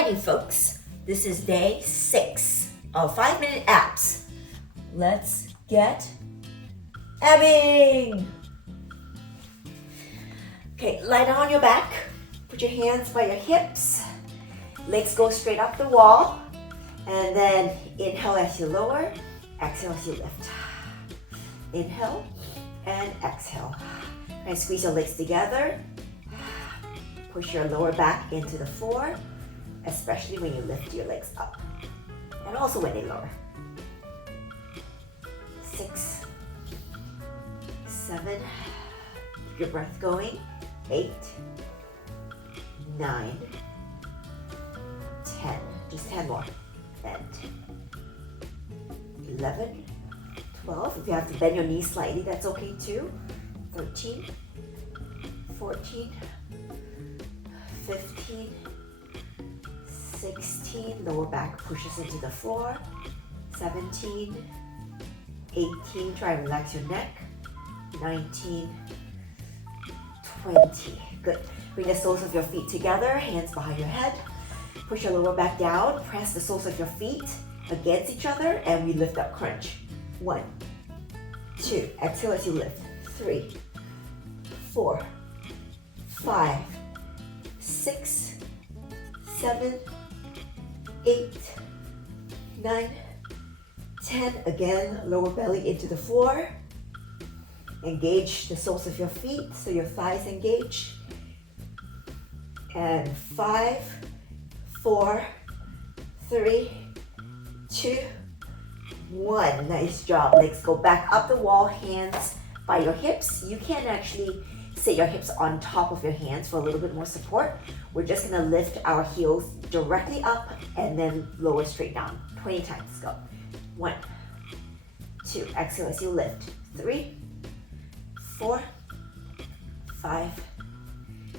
Alrighty, folks. This is day 6 of 5-minute abs. Let's get abbing. Okay, lie down on your back. Put your hands by your hips. Legs go straight up the wall. And then inhale as you lower. Exhale as you lift. Inhale and exhale. And squeeze your legs together. Push your lower back into the floor, especially when you lift your legs up. And also when they lower. 6, 7, keep your breath going. 8, 9, 10, just 10 more. And 11, 12, if you have to bend your knees slightly, that's okay too. 13, 14, 15, 16, lower back pushes into the floor. 17, 18, try and relax your neck. 19, 20, good. Bring the soles of your feet together, hands behind your head. Push your lower back down, press the soles of your feet against each other, and we lift up crunch. 1, 2, exhale as you lift. 3, 4, 5, 6, 7, 8, 9, 10. Again, lower belly into the floor. Engage the soles of your feet so your thighs engage. And 5, 4, 3, 2, 1. Nice job. Legs go back up the wall, hands by your hips. You can actually sit your hips on top of your hands for a little bit more support. We're just gonna lift our heels directly up and then lower straight down. 20 times, go. 1, 2, exhale as you lift. 3, 4, 5,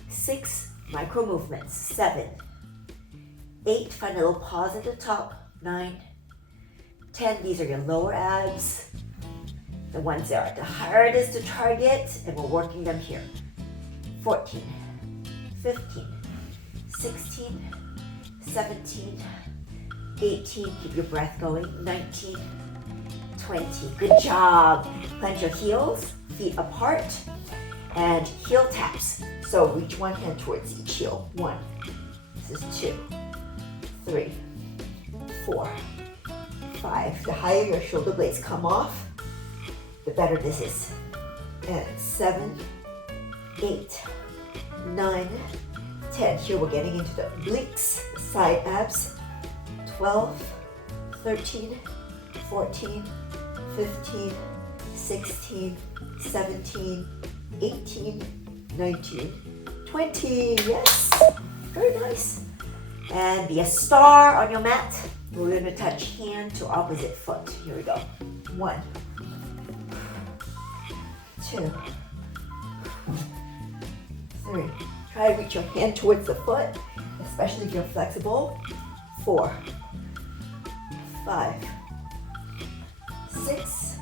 6, micro movements. 7, 8, find a little pause at the top. 9, 10, these are your lower abs. The ones that are the hardest to target, and we're working them here. 14, 15, 16, 17, 18, keep your breath going. 19, 20, good job. Plant your heels, feet apart, and heel taps. So reach one hand towards each heel. 1, this is 2, 3, 4, 5. The higher your shoulder blades come off, the better this is. And 7, 8, 9, 10. Here we're getting into the obliques, the side abs. 12, 13, 14, 15, 16, 17, 18, 19, 20. Yes, very nice. And be a star on your mat. We're going to touch hand to opposite foot. Here we go. 1, 2, 3. Try to reach your hand towards the foot, especially if you're flexible. 4, 5, 6,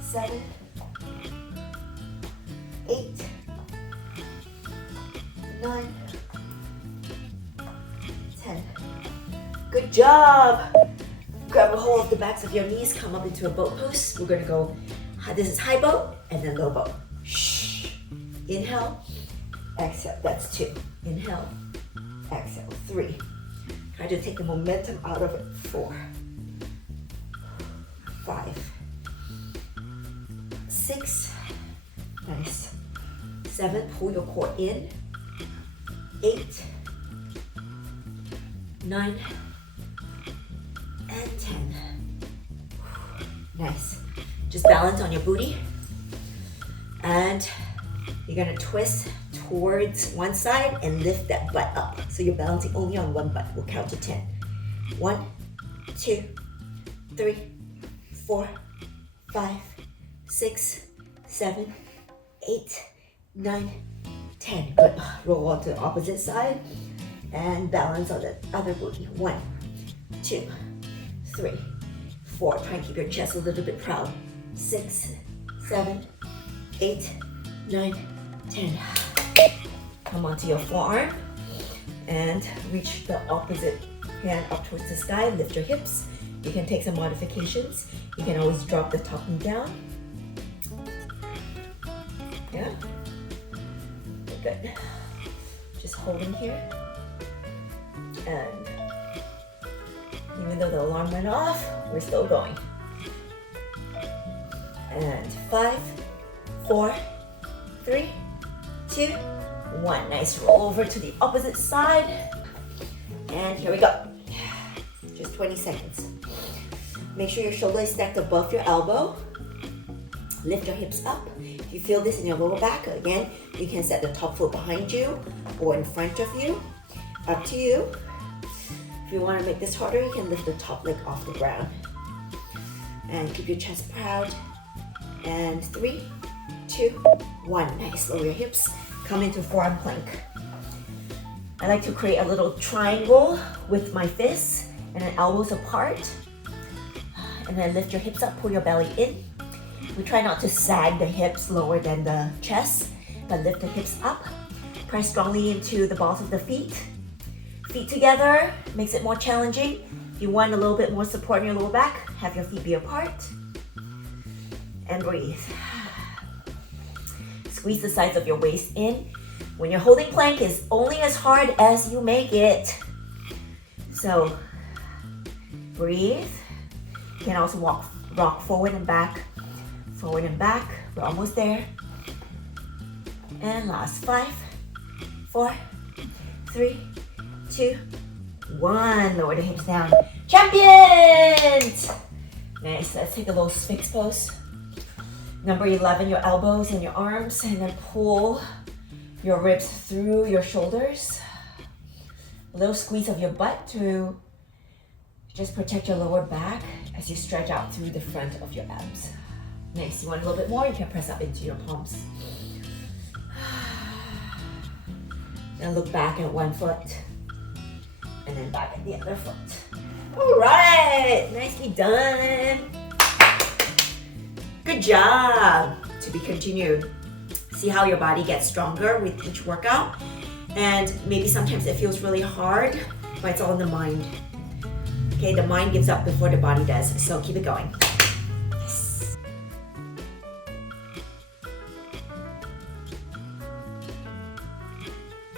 7, 8, 9, 10. Good job. Grab a hold of the backs of your knees, come up into a boat pose. We're going to go, this is high boat and then low boat. Shh. Inhale, exhale. That's 2. Inhale, exhale. 3. Try to take the momentum out of it. 4, 5, 6. Nice. 7. Pull your core in. 8, 9, and 10. Nice. Just balance on your booty. And you're gonna twist towards one side and lift that butt up. So you're balancing only on one butt. We'll count to 10. 1, 2, 3, 4, 5, 6, 7, 8, 9, 10. Good. Roll on to the opposite side and balance on the other booty. 1, 2, 3, 4. Try and keep your chest a little bit proud. 6, 7, 8, 9, 10. Come onto your forearm. And reach the opposite hand up towards the sky, lift your hips. You can take some modifications. You can always drop the top knee down. Yeah, good. Just holding here. And even though the alarm went off, we're still going. And 5, 4, 3, 2, 1. Nice, roll over to the opposite side. And here we go. Just 20 seconds. Make sure your shoulder is stacked above your elbow. Lift your hips up. If you feel this in your lower back, again, you can set the top foot behind you or in front of you. Up to you. If you want to make this harder, you can lift the top leg off the ground. And keep your chest proud. And 3, 2, 1. Nice, lower your hips. Come into forearm plank. I like to create a little triangle with my fists and then elbows apart. And then lift your hips up, pull your belly in. We try not to sag the hips lower than the chest, but lift the hips up. Press strongly into the balls of the feet. Feet together makes it more challenging. If you want a little bit more support in your lower back, have your feet be apart. And breathe. Squeeze the sides of your waist in. When you're holding plank, it's only as hard as you make it. So breathe. You can also rock forward and back. Forward and back. We're almost there. And last 5, 4, 3, 2, 1. Lower the hips down. Champions! Nice. Let's take a little Sphinx pose. Number 11, your elbows and your arms, and then pull your ribs through your shoulders. A little squeeze of your butt to just protect your lower back as you stretch out through the front of your abs. Nice. You want a little bit more? You can press up into your palms. Then look back at one foot, and then back at the other foot. All right, nicely done. Good job. To be continued. See how your body gets stronger with each workout. And maybe sometimes it feels really hard, but it's all in the mind. Okay, the mind gives up before the body does, so keep it going.